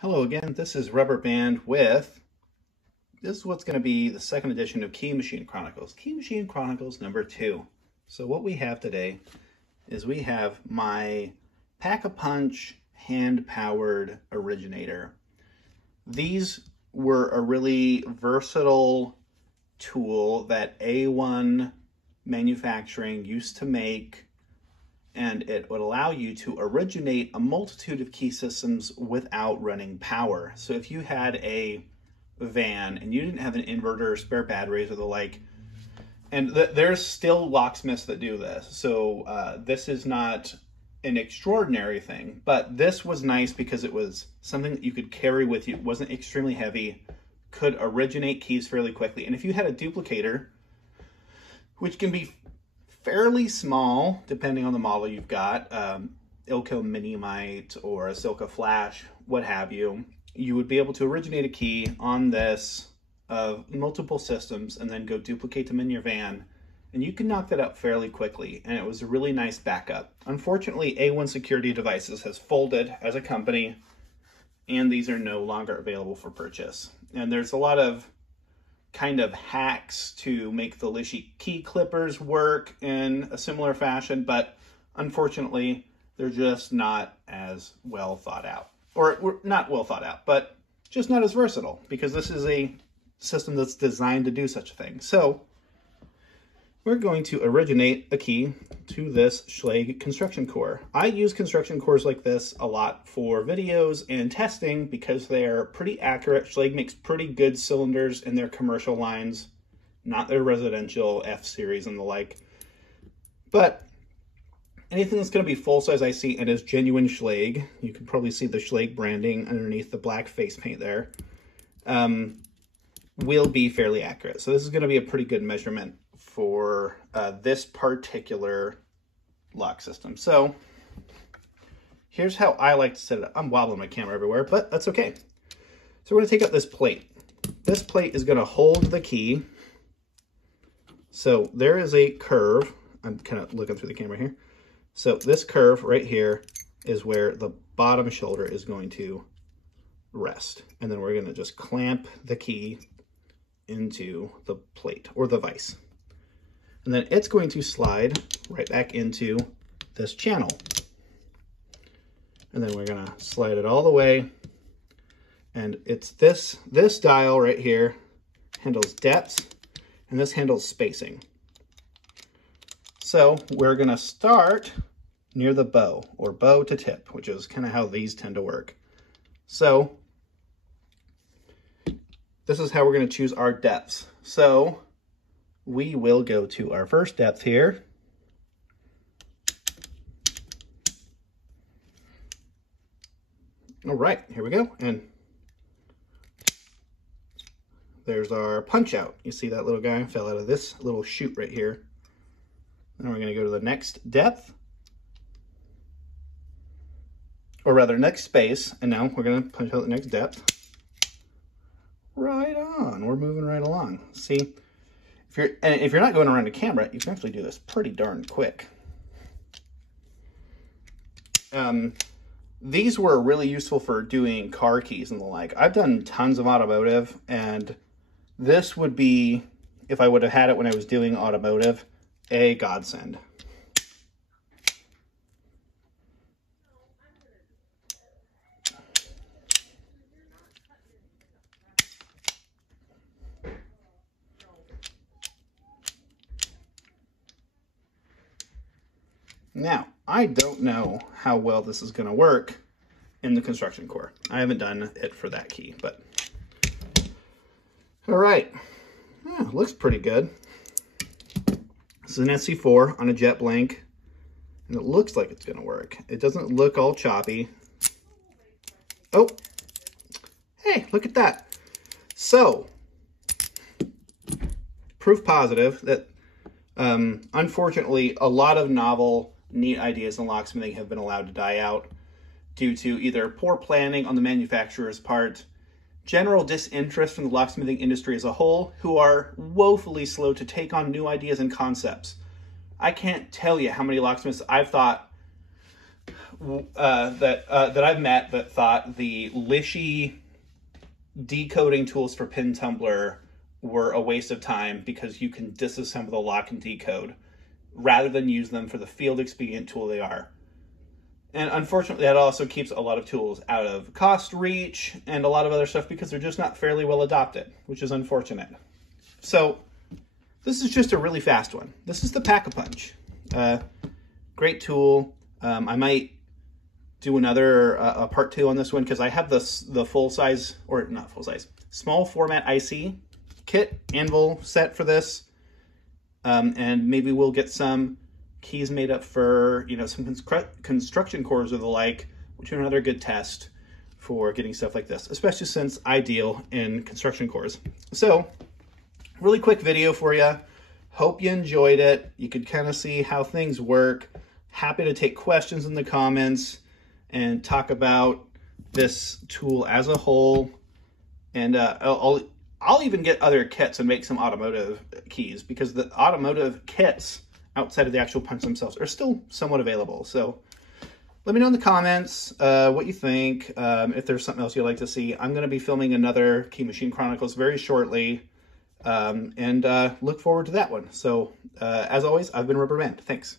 Hello again, this is Rubber Band with, this is what's going to be the second edition of Key Machine Chronicles. Key Machine Chronicles number 2. So what we have today is we have my Pak-A-Punch hand-powered originator. These were a really versatile tool that A1 Manufacturing used to make, and it would allow you to originate a multitude of key systems without running power. So if you had a van and you didn't have an inverter or spare batteries or the like, and there's still locksmiths that do this, so this is not an extraordinary thing, but this was nice because it was something that you could carry with you. It wasn't extremely heavy, could originate keys fairly quickly. And if you had a duplicator, which can be fairly small, depending on the model you've got, Ilco Minimite or a Silca Flash, what have you, you would be able to originate a key on this of multiple systems and then go duplicate them in your van, and you can knock that out fairly quickly, and it was a really nice backup. Unfortunately, A1 Security Devices has folded as a company, and these are no longer available for purchase. And there's a lot of kind of hacks to make the Lishy key clippers work in a similar fashion, but unfortunately they're just not as well thought out, or not well thought out, but just not as versatile, because this is a system that's designed to do such a thing. So we're going to originate a key to this Schlage construction core. I use construction cores like this a lot for videos and testing because they are pretty accurate. Schlage makes pretty good cylinders in their commercial lines, not their residential F-series and the like. But anything that's going to be full-size IC and is genuine Schlage, you can probably see the Schlage branding underneath the black face paint there, will be fairly accurate. So this is going to be a pretty good measurement for this particular lock system. So here's how I like to set it up. I'm wobbling my camera everywhere, but that's okay. So we're going to take out this plate. This plate is going to hold the key. So there is a curve. I'm kind of looking through the camera here. So this curve right here is where the bottom shoulder is going to rest. And then we're going to just clamp the key into the plate or the vise. And then it's going to slide right back into this channel. And then we're going to slide it all the way. And it's this dial right here handles depths, and this handles spacing. So we're going to start near the bow, or bow to tip, which is kind of how these tend to work. So this is how we're going to choose our depths. So we will go to our first depth here. All right, here we go. And there's our punch out. You see that little guy fell out of this little chute right here. Then we're going to go to the next depth, or rather next space. And now we're going to punch out the next depth. Right on. We're moving right along. See? If you're not going around a camera, you can actually do this pretty darn quick. These were really useful for doing car keys and the like. I've done tons of automotive, and this would be, if I would have had it when I was doing automotive, a godsend. Now, I don't know how well this is going to work in the construction core. I haven't done it for that key, but all right. Yeah, looks pretty good. This is an SC4 on a jet blank, and it looks like it's going to work. It doesn't look all choppy. Oh, hey, look at that. So, proof positive that unfortunately a lot of novel neat ideas in locksmithing have been allowed to die out due to either poor planning on the manufacturer's part, general disinterest from the locksmithing industry as a whole, who are woefully slow to take on new ideas and concepts. I can't tell you how many locksmiths I've thought, that I've met that thought the Lishy decoding tools for pin tumbler were a waste of time because you can disassemble the lock and decode rather than use them for the field expedient tool they are. And unfortunately, that also keeps a lot of tools out of cost reach and a lot of other stuff because they're just not fairly well adopted, which is unfortunate. So this is just a really fast one. This is the Pak-A-Punch. Great tool. I might do another part 2 on this one because I have the full size, or not full size, small format IC kit anvil set for this. And maybe we'll get some keys made up for, you know, some construction cores or the like, which are another good test for getting stuff like this, especially since I deal in construction cores. So, really quick video for you. Hope you enjoyed it. You could kind of see how things work. Happy to take questions in the comments and talk about this tool as a whole. And I'll even get other kits and make some automotive keys because the automotive kits outside of the actual punch themselves are still somewhat available. So let me know in the comments what you think. If there's something else you'd like to see, I'm going to be filming another Key Machine Chronicles very shortly, and look forward to that one. So as always, I've been Rubber Band. Thanks.